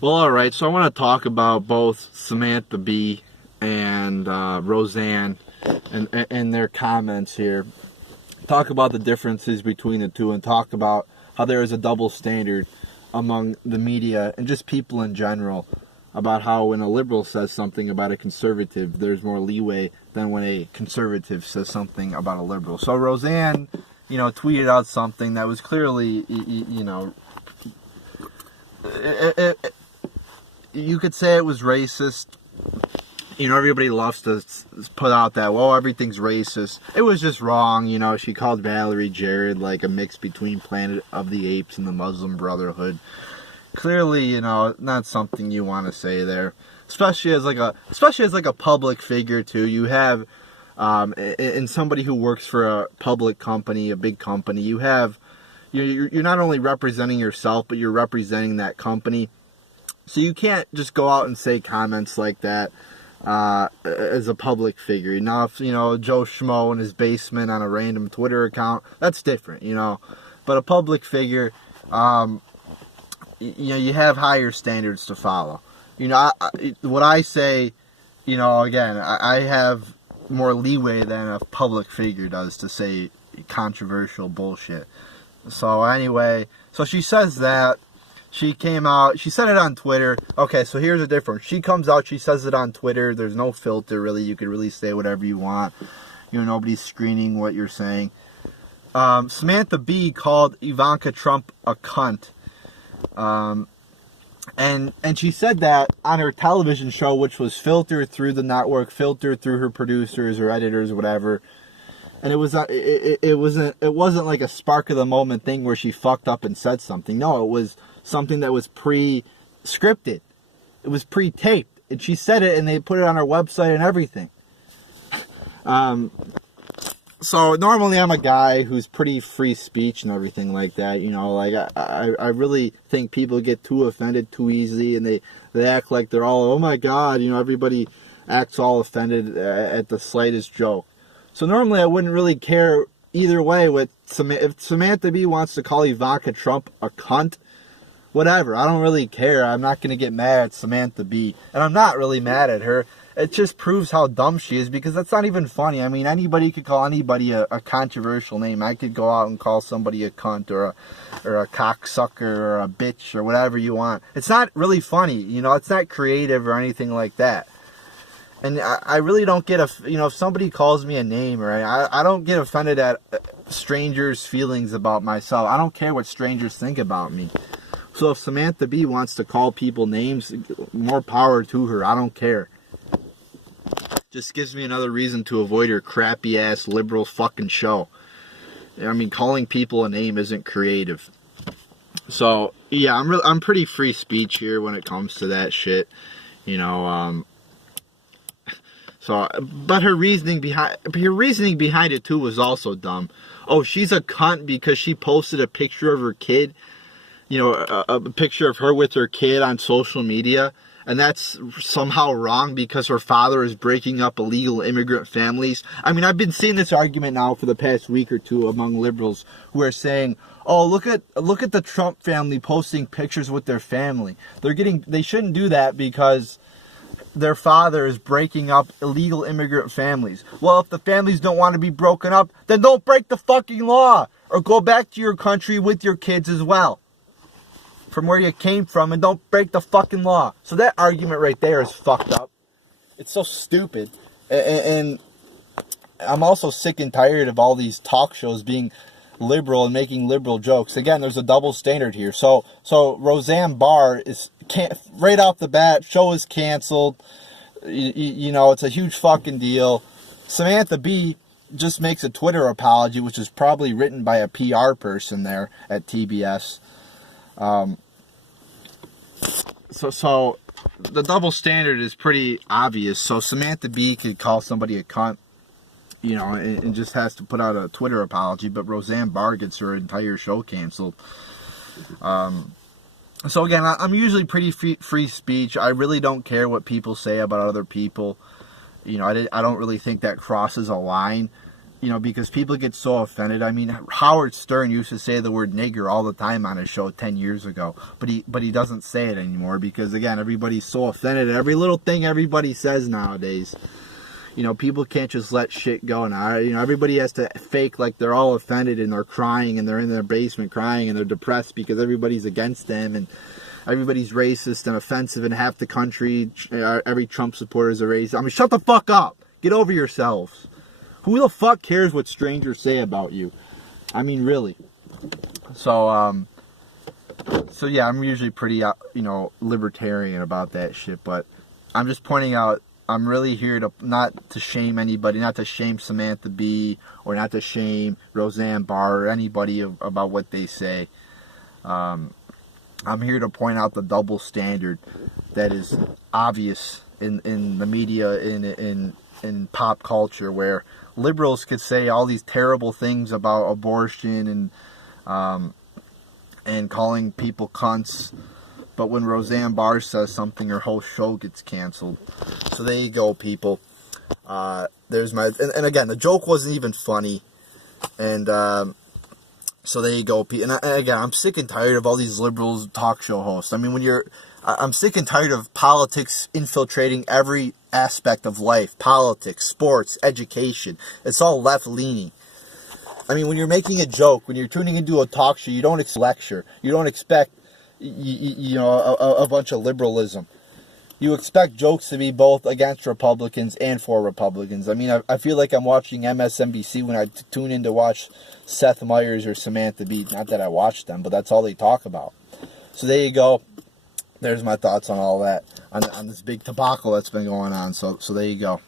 Well, all right. So I want to talk about both Samantha Bee and Roseanne and their comments here. Talk about the differences between the two and talk about how there is a double standard among the media and just people in general about how when a liberal says something about a conservative, there's more leeway than when a conservative says something about a liberal. So Roseanne, tweeted out something that was clearly, you could say it was racist. Everybody loves to put out that, well, everything's racist. It was just wrong. She called Valerie Jarrett like a mix between Planet of the Apes and the Muslim Brotherhood. Clearly, not something you want to say there, especially as like a public figure too. You have, and somebody who works for a public company, a big company. You have, you're not only representing yourself, but you're representing that company. So you can't just go out and say comments like that as a public figure. Now, if, Joe Schmo in his basement on a random Twitter account, that's different, But a public figure, you have higher standards to follow. What I say, again, I have more leeway than a public figure does to say controversial bullshit. So anyway, so she says that. She came out, she said it on Twitter. Okay, so here's the difference. She comes out, she says it on Twitter. There's no filter, really. You can really say whatever you want. Nobody's screening what you're saying. Samantha Bee called Ivanka Trump a cunt. And she said that on her television show, which was filtered through the network, filtered through her producers or editors, whatever. And it wasn't like a spark of the moment thing where she fucked up and said something. No, it was something that was pre-scripted. It was pre-taped. And she said it and they put it on her website and everything. So normally I'm a guy who's pretty free speech and everything like that. I really think people get too offended too easily and they act like they're all, oh my God, everybody acts all offended at the slightest joke. So normally I wouldn't really care either way. If Samantha Bee wants to call Ivanka Trump a cunt, whatever. I don't really care. I'm not going to get mad at Samantha Bee. And I'm not really mad at her. It just proves how dumb she is because that's not even funny. I mean, anybody could call anybody a controversial name. I could go out and call somebody a cunt or a cocksucker or a bitch or whatever you want. It's not really funny. It's not creative or anything like that. And I really don't get if somebody calls me a name, right? I don't get offended at strangers' feelings about myself. I don't care what strangers think about me. So if Samantha Bee wants to call people names, more power to her. I don't care. Just gives me another reason to avoid her crappy ass liberal fucking show. I mean, calling people a name isn't creative. So yeah, I'm pretty free speech here when it comes to that shit. But her reasoning behind it too was also dumb. Oh, she's a cunt because she posted a picture of her kid, a picture of her with her kid on social media, and that's somehow wrong because her father is breaking up illegal immigrant families. I mean, I've been seeing this argument now for the past week or two among liberals who are saying, oh, look at the Trump family posting pictures with their family. They shouldn't do that because their father is breaking up illegal immigrant families. Well, if the families don't want to be broken up, then don't break the fucking law. Or go back to your country with your kids as well. From where you came from, and don't break the fucking law. So that argument right there is fucked up. It's so stupid. And I'm also sick and tired of all these talk shows being liberal and making liberal jokes. Again, there's a double standard here. So Roseanne Barr right off the bat, show is canceled. It's a huge fucking deal. Samantha Bee just makes a Twitter apology, which is probably written by a PR person there at TBS. So the double standard is pretty obvious. So Samantha Bee could call somebody a cunt, and just has to put out a Twitter apology, but Roseanne Barr gets her entire show canceled. So again, I'm usually pretty free speech. I really don't care what people say about other people. I don't really think that crosses a line. you know, because people get so offended. I mean, Howard Stern used to say the word nigger all the time on his show 10 years ago, but he doesn't say it anymore because, again, everybody's so offended at every little thing everybody says nowadays. You know, people can't just let shit go now. You know, everybody has to fake like they're all offended and they're crying and they're in their basement crying and they're depressed because everybody's against them and everybody's racist and offensive in half the country. Every Trump supporter is a racist. I mean, shut the fuck up. Get over yourselves. Who the fuck cares what strangers say about you? I mean, really. So yeah, I'm usually pretty, you know, libertarian about that shit, but I'm just pointing out, I'm really here to not to shame anybody, not to shame Samantha Bee or not to shame Roseanne Barr or anybody about what they say. I'm here to point out the double standard that is obvious in the media, in pop culture, where liberals could say all these terrible things about abortion and calling people cunts, but when Roseanne Barr says something, her whole show gets canceled. So there you go, people. There's my... And again, the joke wasn't even funny. And so there you go. And again, I'm sick and tired of all these liberals talk show hosts. I mean, I'm sick and tired of politics infiltrating every aspect of life. Politics, sports, education. It's all left-leaning. I mean, when you're making a joke, when you're tuning into a talk show, you don't expect lecture. You don't expect... you know, a bunch of liberalism. You expect jokes to be both against Republicans and for Republicans. I mean, I feel like I'm watching MSNBC when I tune in to watch Seth Meyers or Samantha Bee. Not that I watch them, but that's all they talk about. So there you go. There's my thoughts on all that, on this big debacle that's been going on. So there you go.